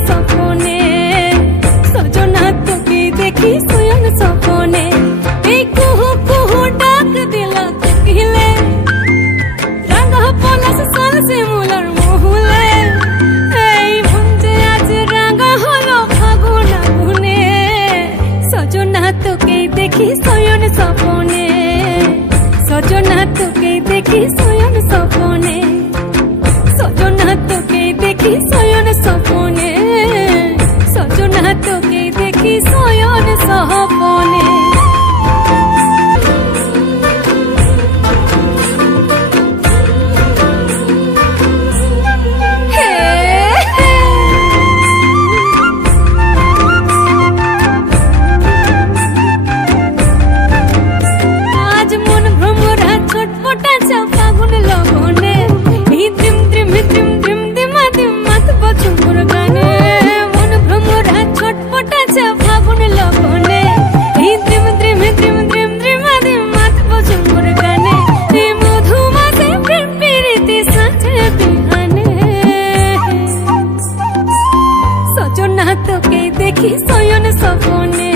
सपने सजना তোকে দেখি শয়ন সপনে এই কুহু কুহু ডাক দিলা তকিলে রঙ পলাশ সাল সে মুলার মহুলে এই মন যে আজ রঙ হলো ফাগুন আগুনে সজনা তোকে দেখি শয়ন সপনে সজনা তোকে দেখি শয়ন সপনে সজনা তোকে দেখি শয়ন সপনে সজনা তোকে দেখি শয়ন সপনে আজ মন ভ্রমরা ছটপটা চা ফাগুন লগনে এই দ্রিম দ্রিম দ্রিম দ্রিম দিমা দিম মাত বছর গানে মন ভ্রমরা ছটপটা চা ফাগুন লগনে এই দ্রিম দ্রিম দ্রিম দ্রিম দিমা দিম মাত বছর গানে এই মধুমাসে প্রেম প্রীতি সাথে বিহানে সজনা তোকে দেখি শয়ন সপনে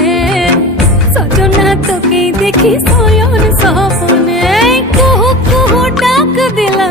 সজনা তোকে দেখি শয়ন সপনে কুহু কুহু ডাক দিলা